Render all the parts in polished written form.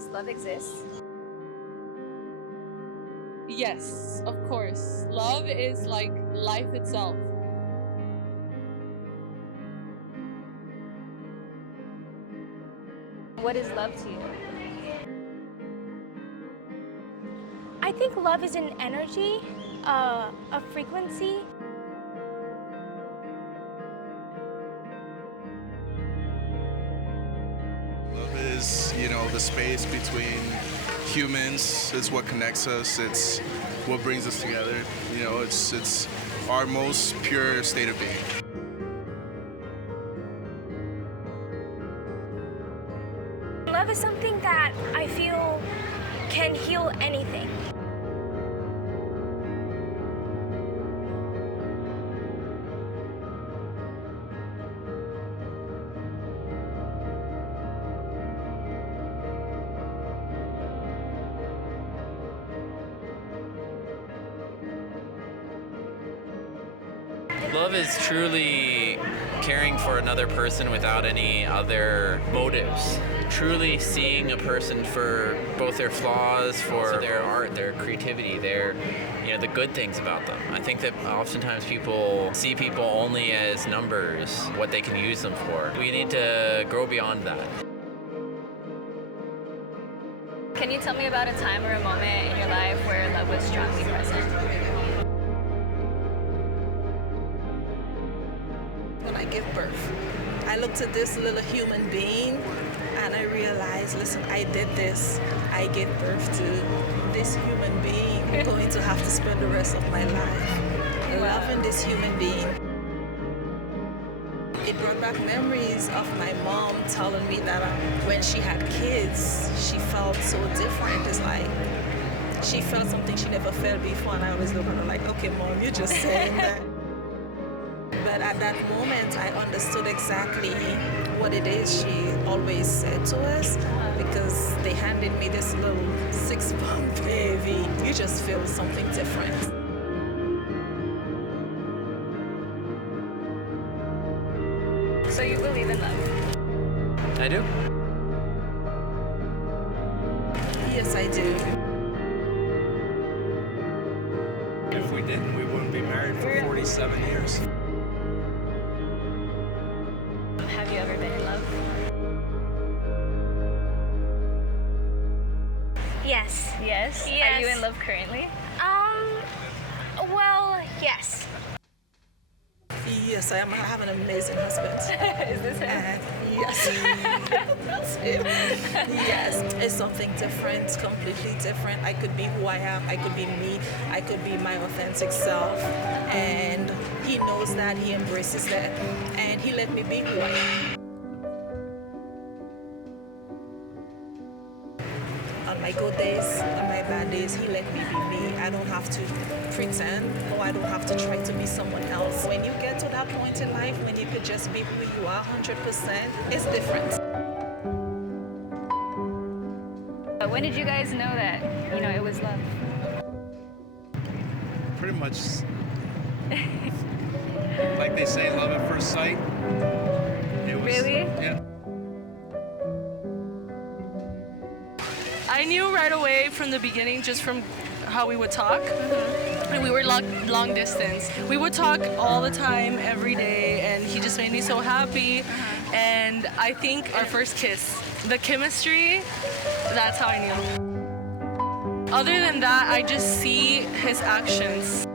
Does love exist? Yes, of course. Love is like life itself. What is love to you? I think love is an energy, a frequency. Love is, the space between humans. It's what connects us. It's what brings us together. It's our most pure state of being. Love is something that I feel can heal anything. Love is truly caring for another person without any other motives. Truly seeing a person for both their flaws, for their art, their creativity, the good things about them. I think that oftentimes people see people only as numbers, what they can use them for. We need to grow beyond that. Can you tell me about a time or a moment in your life where love was strongly present? When I give birth, I looked at this little human being and I realized, listen, I did this. I gave birth to this human being. I'm going to have to spend the rest of my life loving this human being. It brought back memories of my mom telling me that when she had kids, she felt so different. It's like she felt something she never felt before, and I always look at her like, okay, Mom, you're just saying that. But at that moment, I understood exactly what it is she always said to us, because they handed me this little 6-month baby. You just feel something different. So you believe in love? I do. Yes, I do. If we didn't, we wouldn't be married for 47 years. Have you ever been in love? Yes. Yes? Yes. Are you in love currently? Well, yes. Yes, I have an amazing husband. Is this him? Yes. That's him. Yes. It's something different, completely different. I could be who I am. I could be me. I could be my authentic self. And he knows that. He embraces that. And he let me be who I am. On my good days, on my bad days, he let me be me. I don't have to pretend, or I don't have to try to be someone else. When you get to that point in life when you could just be who you are 100%, it's different. When did you guys know that, it was love? Pretty much, like they say, love at first sight. It was, Really? Yeah. I knew right away from the beginning, just from how we would talk. And we were long distance. We would talk all the time, every day, and he just made me so happy. And I think our first kiss, the chemistry, that's how I knew. Other than that, I just see his actions.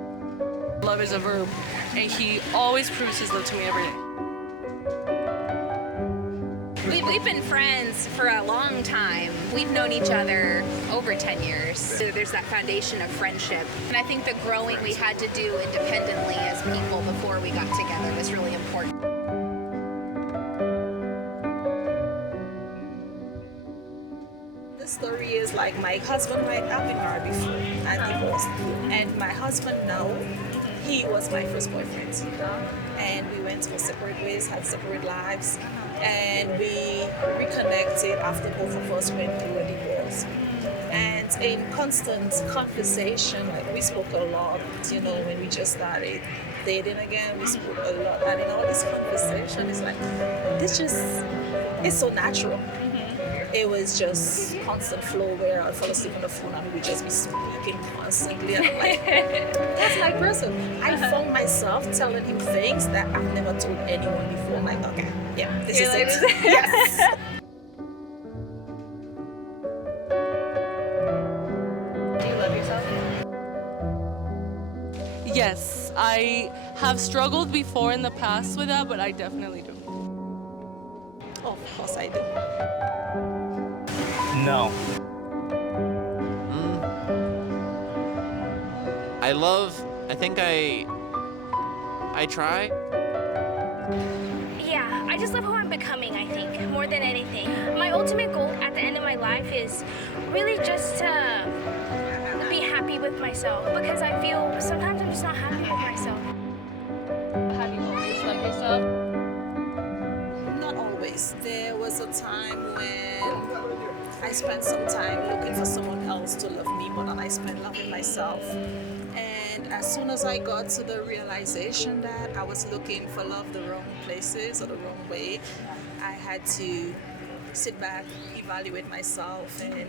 Love is a verb, and he always proves his love to me every day. We've been friends for a long time. We've known each other over 10 years. So there's that foundation of friendship. And I think the growing we had to do independently as people before we got together was really important. The story is like my husband, I've been married before and divorced. And my husband now, he was my first boyfriend. And we went our separate ways, had separate lives. And we reconnected after both of us went through a divorce. And in constant conversation, like we spoke a lot, when we just started dating again, we spoke a lot. And in all this conversation, it's like, it's so natural. it was just constant flow where I'd fall asleep on the phone and we'd just be speaking constantly. And I'm like, that's my person. I found myself telling him things that I've never told anyone before. I'm like, okay, yeah, this is it. Yes. Do you love yourself? Yes, I have struggled before in the past with that, but I definitely do. Oh, of course I do. No. I think I try. Yeah, I just love who I'm becoming, I think, more than anything. My ultimate goal at the end of my life is really just to be happy with myself, because I feel sometimes I'm just not happy with myself. Have you always loved yourself? Not always. There was a time when I spent some time looking for someone else to love me more than I spent loving myself. And as soon as I got to the realization that I was looking for love the wrong places or the wrong way, I had to sit back, evaluate myself, and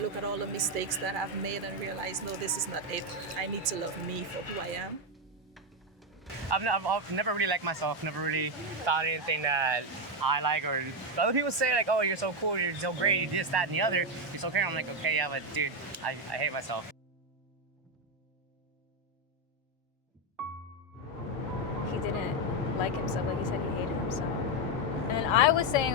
look at all the mistakes that I've made and realize, no, this is not it. I need to love me for who I am. I've never really liked myself, never really thought anything that I like, or other people say like, oh, you're so cool, you're so great, you this, that, and the other, you're so great. I'm like, okay, yeah, but dude, I hate myself. He didn't like himself. Like he said, he hated himself. And then I was saying,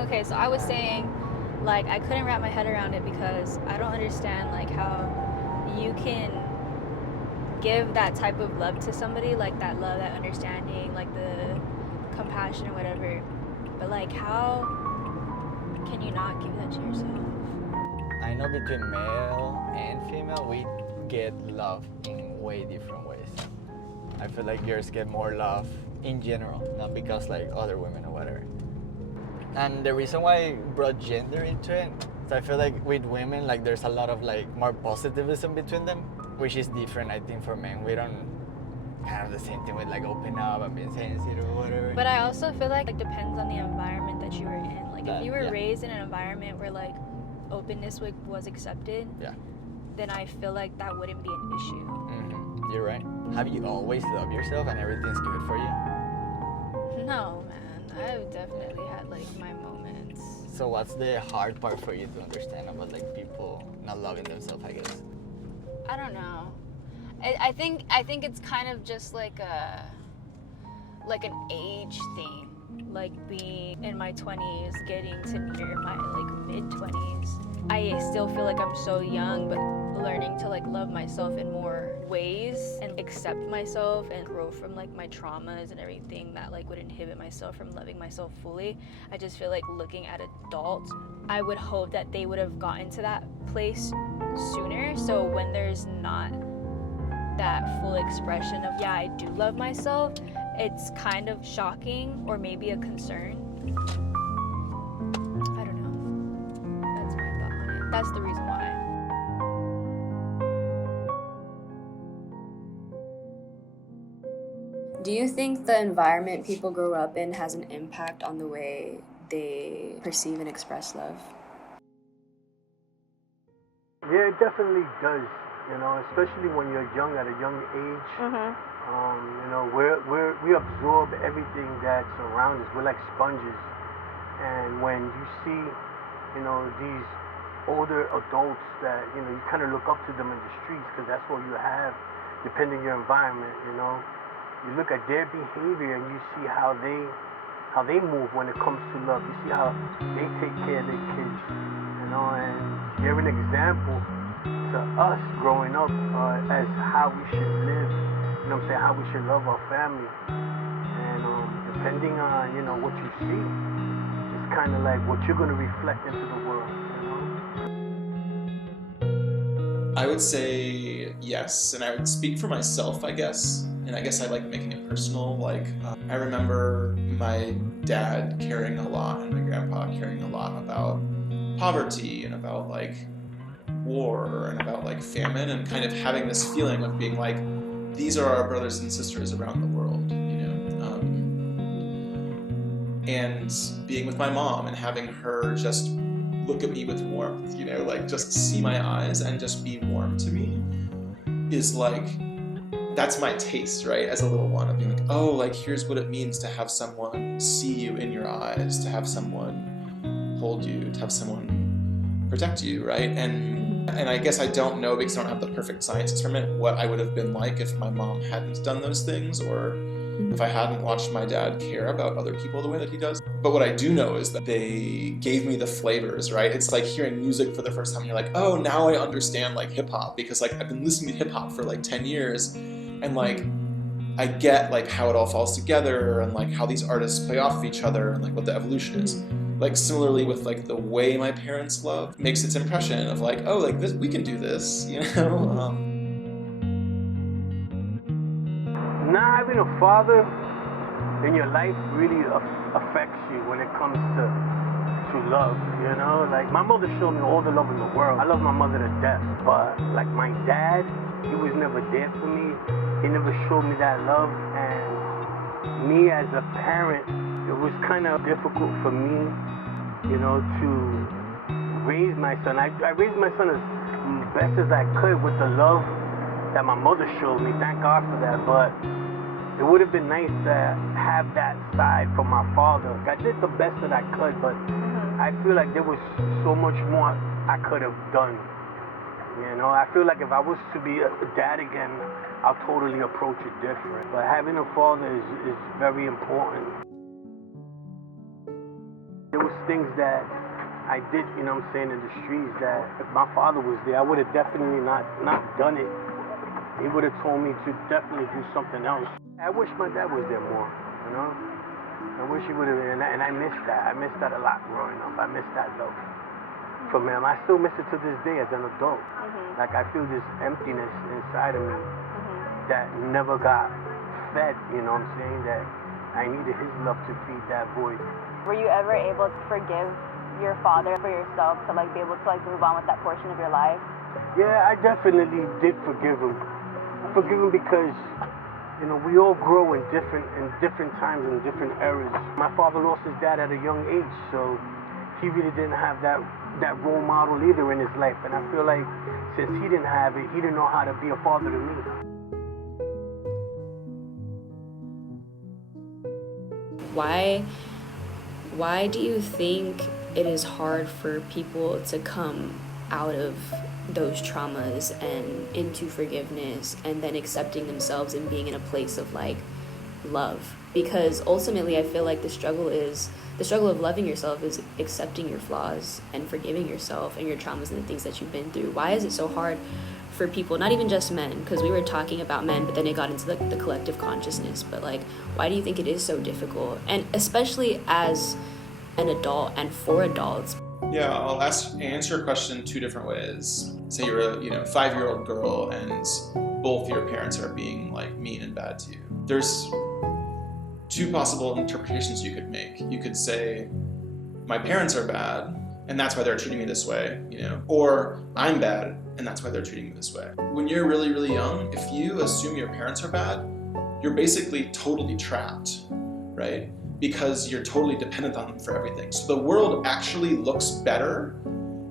like, I couldn't wrap my head around it because I don't understand, like, how you can give that type of love to somebody, like that love, that understanding, like the compassion or whatever. But, like, how can you not give that to yourself? I know between male and female, we get love in way different ways. I feel like girls get more love in general, not because like other women or whatever. And the reason why I brought gender into it, so I feel like with women, like there's a lot of like more positivism between them, which is different, I think, for men. We don't have the same thing with like open up and being sensitive or whatever. But I also feel like it depends on the environment that you were in. Like, if you were Yeah. raised in an environment where, like, openness was accepted, Yeah. then I feel like that wouldn't be an issue. Mm-hmm. You're right. Have you always loved yourself and everything's good for you? No, man. I've definitely had, like, my moments. So what's the hard part for you to understand about like people not loving themselves, I guess? I don't know. I think it's kind of just like an age thing. Like being in my 20s, getting to near my like mid-20s. I still feel like I'm so young, but learning to like love myself in more ways and accept myself and grow from like my traumas and everything that like would inhibit myself from loving myself fully. I just feel like looking at adults, I would hope that they would have gotten to that place sooner. So when there's not that full expression of, yeah, I do love myself, it's kind of shocking or maybe a concern. I don't know. That's my thought on it. That's the reason why. Do you think the environment people grow up in has an impact on the way they perceive and express love? Yeah, it definitely does. You know, especially when you're young, at a young age. You know, we absorb everything that's around us. We're like sponges. And when you see, you know, these older adults that, you know, you kind of look up to them in the streets because that's what you have, depending on your environment, you know. You look at their behavior and you see how they move when it comes to love. You see how they take care of their kids, you know, and they're an example to us growing up as how we should live, you know what I'm saying, how we should love our family. And depending on, you know, what you see, it's kind of like what you're going to reflect into the world, you know? I would say yes, and I would speak for myself, I guess. And I guess I like making it personal. Like, I remember my dad caring a lot and my grandpa caring a lot about poverty and about like war and about like famine, and kind of having this feeling of being like, these are our brothers and sisters around the world, you know. And being with my mom and having her just look at me with warmth, you know, like just see my eyes and just be warm to me is like, that's my taste, right? As a little one, of being like, oh, like here's what it means to have someone see you in your eyes, to have someone hold you, to have someone protect you, right? And I guess I don't know, because I don't have the perfect science experiment, what I would have been like if my mom hadn't done those things, or if I hadn't watched my dad care about other people the way that he does. But what I do know is that they gave me the flavors, right? It's like hearing music for the first time, and you're like, oh, now I understand like hip hop, because like I've been listening to hip hop for like 10 years, and like I get like how it all falls together, and like how these artists play off of each other, and like what the evolution is. Like similarly with like the way my parents love makes its impression of like, oh, like this, we can do this, you know? Not having a father in your life really affects you when it comes to love, you know? Like, my mother showed me all the love in the world. I love my mother to death, but like my dad, he was never there for me. He never showed me that love, and me as a parent, it was kind of difficult for me, you know, to raise my son. I raised my son as best as I could with the love that my mother showed me. Thank God for that, but it would have been nice to have that side from my father. I did the best that I could, but I feel like there was so much more I could have done. You know, I feel like if I was to be a dad again, I'll totally approach it different. But having a father is very important. There was things that I did, you know what I'm saying, in the streets that if my father was there, I would have definitely not done it. He would have told me to definitely do something else. I wish my dad was there more, you know? I wish he would have been, and I miss that. I miss that a lot growing up. I miss that love from him. I still miss it to this day as an adult. Like, I feel this emptiness inside of me that never got fed, you know what I'm saying? That I needed his love to feed that void. Were you ever able to forgive your father for yourself, to like be able to like move on with that portion of your life? Yeah, I definitely did forgive him. Forgive him because, you know, we all grow in different times and different eras. My father lost his dad at a young age, so he really didn't have that role model either in his life. And I feel like since he didn't have it, he didn't know how to be a father to me. Why do you think it is hard for people to come out of those traumas and into forgiveness and then accepting themselves and being in a place of like love? Because ultimately I feel like the struggle of loving yourself is accepting your flaws and forgiving yourself and your traumas and the things that you've been through. Why is it so hard for people, not even just men, because we were talking about men, but then it got into the collective consciousness, but like, why do you think it is so difficult? And especially as an adult and for adults. Yeah, I'll answer your question two different ways. Say you're a 5-year-old girl and both your parents are being like mean and bad to you. There's two possible interpretations you could make. You could say, my parents are bad and that's why they're treating me this way, you know, or I'm bad and that's why they're treating me this way. When you're really, really young, if you assume your parents are bad, you're basically totally trapped, right? Because you're totally dependent on them for everything. So the world actually looks better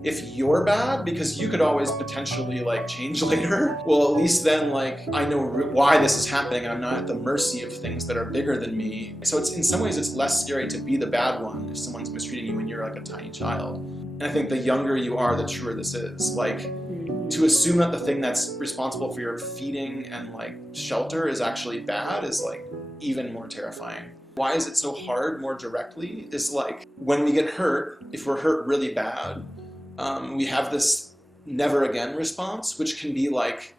if you're bad, because you could always potentially like change later. Well, at least then like I know why this is happening and I'm not at the mercy of things that are bigger than me. So it's in some ways it's less scary to be the bad one if someone's mistreating you when you're like a tiny child. And I think the younger you are, the truer this is. Like, to assume that the thing that's responsible for your feeding and like shelter is actually bad is like even more terrifying. Why is it so hard more directly is like when we get hurt, if we're hurt really bad, we have this never again response, which can be like,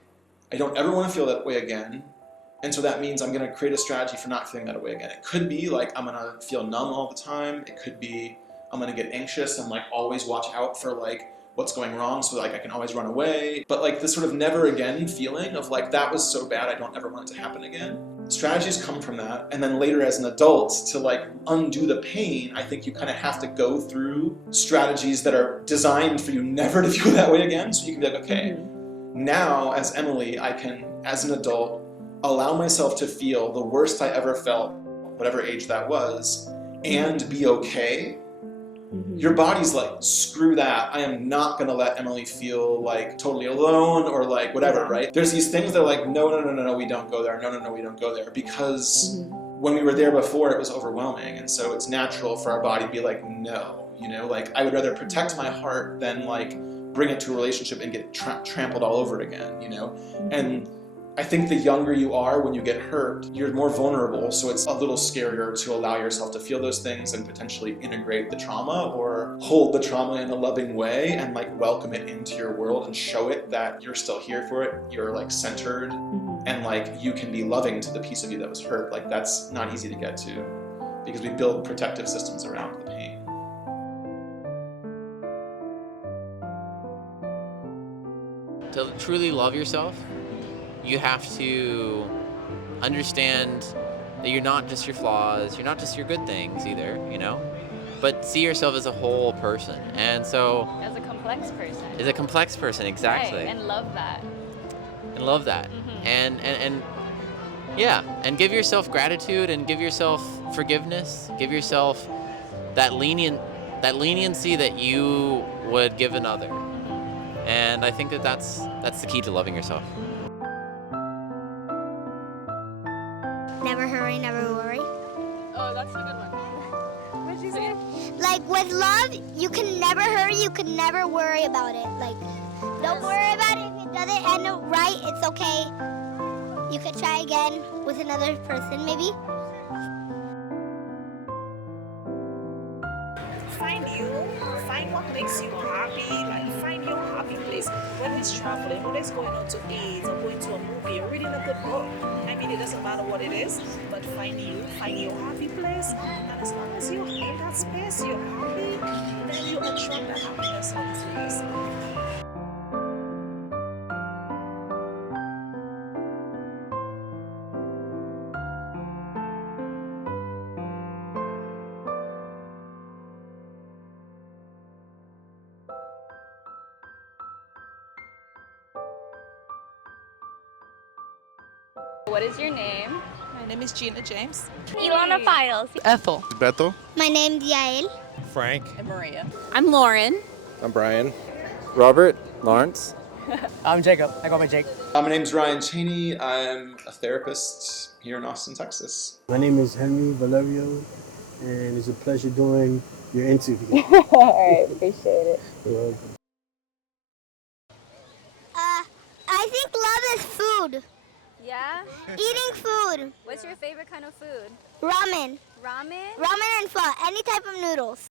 I don't ever want to feel that way again. And so that means I'm going to create a strategy for not feeling that way again. It could be like, I'm going to feel numb all the time. It could be, I'm going to get anxious and like always watch out for like what's going wrong so like I can always run away. But like this sort of never again feeling of like, that was so bad, I don't ever want it to happen again. Strategies come from that, and then later as an adult, to like undo the pain, I think you kind of have to go through strategies that are designed for you never to feel that way again, so you can be like, okay, now as Emily, I can, as an adult, allow myself to feel the worst I ever felt, whatever age that was, and be okay, your body's like, screw that. I am not gonna let Emily feel like totally alone or like whatever, right? There's these things that are like, no, we don't go there. No, we don't go there. Because when we were there before, it was overwhelming. And so it's natural for our body to be like, no, you know, like I would rather protect my heart than like bring it to a relationship and get trampled all over it again, you know? And I think the younger you are when you get hurt, you're more vulnerable, so it's a little scarier to allow yourself to feel those things and potentially integrate the trauma or hold the trauma in a loving way and like welcome it into your world and show it that you're still here for it, you're like centered, and like you can be loving to the piece of you that was hurt. Like that's not easy to get to because we build protective systems around the pain. To truly love yourself, you have to understand that you're not just your flaws, you're not just your good things either, you know? But see yourself as a whole person. And so... As a complex person. As a complex person, exactly. Right, and love that. And love that. And yeah, and give yourself gratitude and give yourself forgiveness. Give yourself that leniency that you would give another. And I think that's the key to loving yourself. Never hurry, never worry. Oh, that's a good one. What'd you say? Like with love, you can never hurry, you can never worry about it. Like, don't worry about it. If it doesn't end right, it's okay. You could try again with another person, maybe. Find what makes you happy, like find your happy place. Whether it's traveling, whether it's going out to eat or going to a movie or reading a good book. I mean, it doesn't matter what it is, but find your happy place. And as long as you're in that space, you're happy, then you attract that happiness onto yourself. What is your name? My name is Gina James. Ilana Files. Ethel. Beto. My name's Yael. Frank. And Maria. I'm Lauren. I'm Brian. Robert, Lawrence. I'm Jacob. I go by Jake. My name's Ryan Cheney. I'm a therapist here in Austin, Texas. My name is Henry Valerio, and it's a pleasure doing your interview. All right, appreciate it. You're welcome. I think love is food. Yeah? Eating food. What's your favorite kind of food? Ramen. Ramen? Ramen and pho. Any type of noodles.